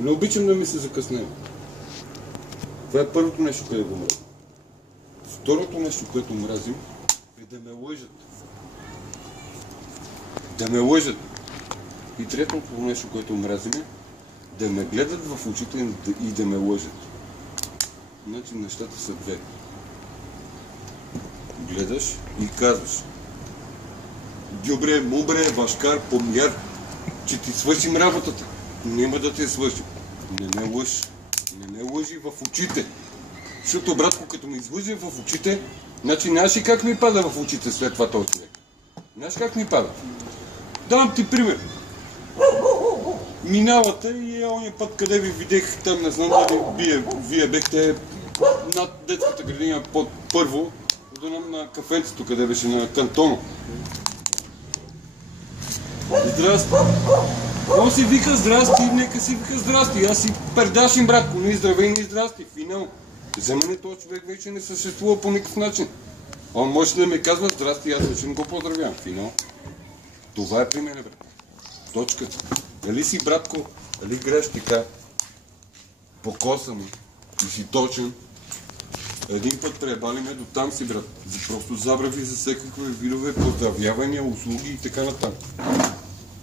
Не обичам да ми се закъснева. Това е първото нещо, което го мразим. Второто нещо, което мразим, е да ме лъжат. Да ме лъжат. И третото нещо, което мразим, е да ме гледат в очите и да ме лъжат. Значи нещата са две. Гледаш и казваш: Дюбре, мубре, вашкар, помняр, че ти свършим работата. Няма да те свършим. Не ме лъж. Не ме лъжи в очите. Защото, братко, като ме излъже в очите, значи знаеш ли как ми пада в очите след това този човек? Знаеш как ми пада? Давам ти пример. Миналата и ония път, къде ви видех там, не знам дали вие бехте над детската градина първо, на кафенцето, къде беше на Кантоно. Здрасти! Он си вика здрасти, нека си вика здрасти. Аз си пердашим, братко, ни здравей, ни здрасти. Финал. За мен този човек вече не съществува по никакъв начин. Он може да ми казва здрасти, аз вече не го поздравявам. Финал. Това е при мен, брат. Точка. Дали си, братко, дали греш така, покосан и си точен, един път пребалиме до там си, брат. Просто забрави за всякакви видове поздравявания, услуги и така нататък.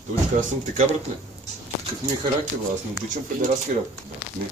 Точка, аз съм така, братле. Такъв ми е характер, аз не обичам педерастки работи. Не.